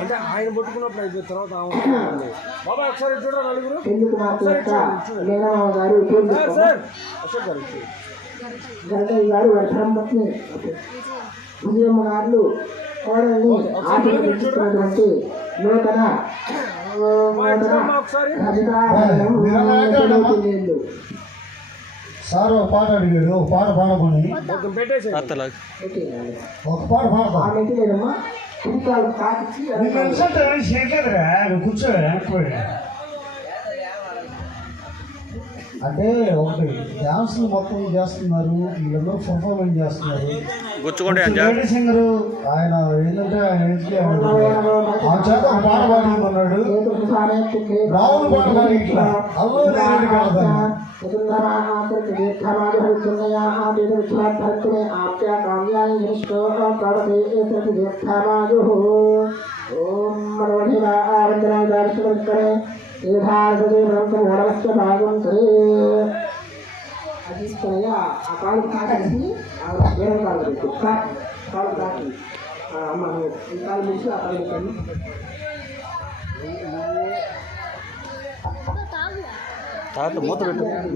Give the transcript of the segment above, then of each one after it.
అంటే ఆయన పట్టుకున్నప్పుడు అయిపోయిన తర్వాత బాబా ఒకసారి చూడరా నలుగురు గంగయ్య గారు వర్షంపట్ని విజయమ్మ గారు కోడల్ని ఆశీర్వదించినటువంటి నూతన సార్ ఒక పాట అడిగాడు, ఒక పాట పాడమని. ఒక పాట పాడతాలేదమ్మా కూర్చో. అంటే ఒకటి డాన్సులు మొత్తం చేస్తున్నారు, వీళ్ళందరూ పర్ఫార్మెన్స్ చేస్తున్నారు. సింగరు ఆయన ఏంటంటే ఆ చేత ఒక పాట పాడుకున్నాడు, రావులు పాట పాడి ఇట్లా అల్లు తీసుకున్నాయా ఆ కాలు కాటేసి వేరే కాలు పెట్టు కాలు కాటి అమ్మ ఈ కాలు ముడిచి ఆ కాలు పెట్టండి.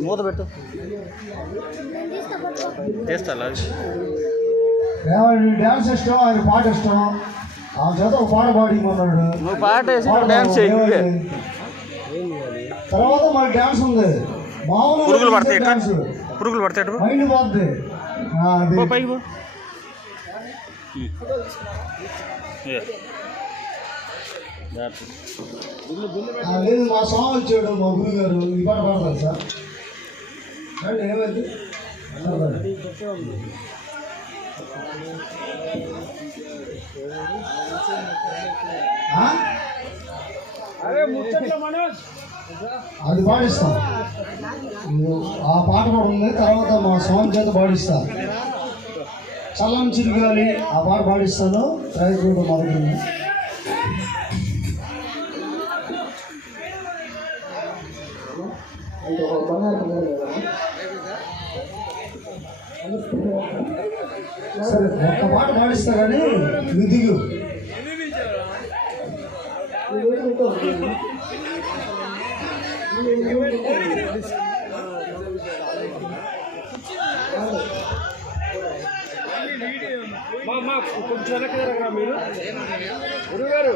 మూత పెట్టు చేస్తా. డ్యాన్స్ ఇష్టం, ఆయన పాట ఇష్టం. ఆ చేత ఒక పాట పాడిమన్నాడు. నువ్వు పాట వేసి డ్యాన్స్ చేయి. తర్వాత మరి డ్యాన్స్ ఉంది, మామూలు పురుగులు పడతాయి మైండ్ పోద్ది. లేదు మా స్వామి వచ్చాడు, మా గురువు గారు ఈ పాట పాడతారు సార్. అంటే ఏమైంది అది పాడిస్తాం. ఆ పాట కూడా ఉంది, తర్వాత మా స్వామి చేత పాడిస్తా. చల్లని చిరుగాలి ఆ పాట పాడిస్తాను. ప్రైజ్ కూడా మొదలైంది. సరే ఒక్క పాట పాడిస్తా కానీ విధిగు కొంచెం వెనక్కి మీరు గురుగారు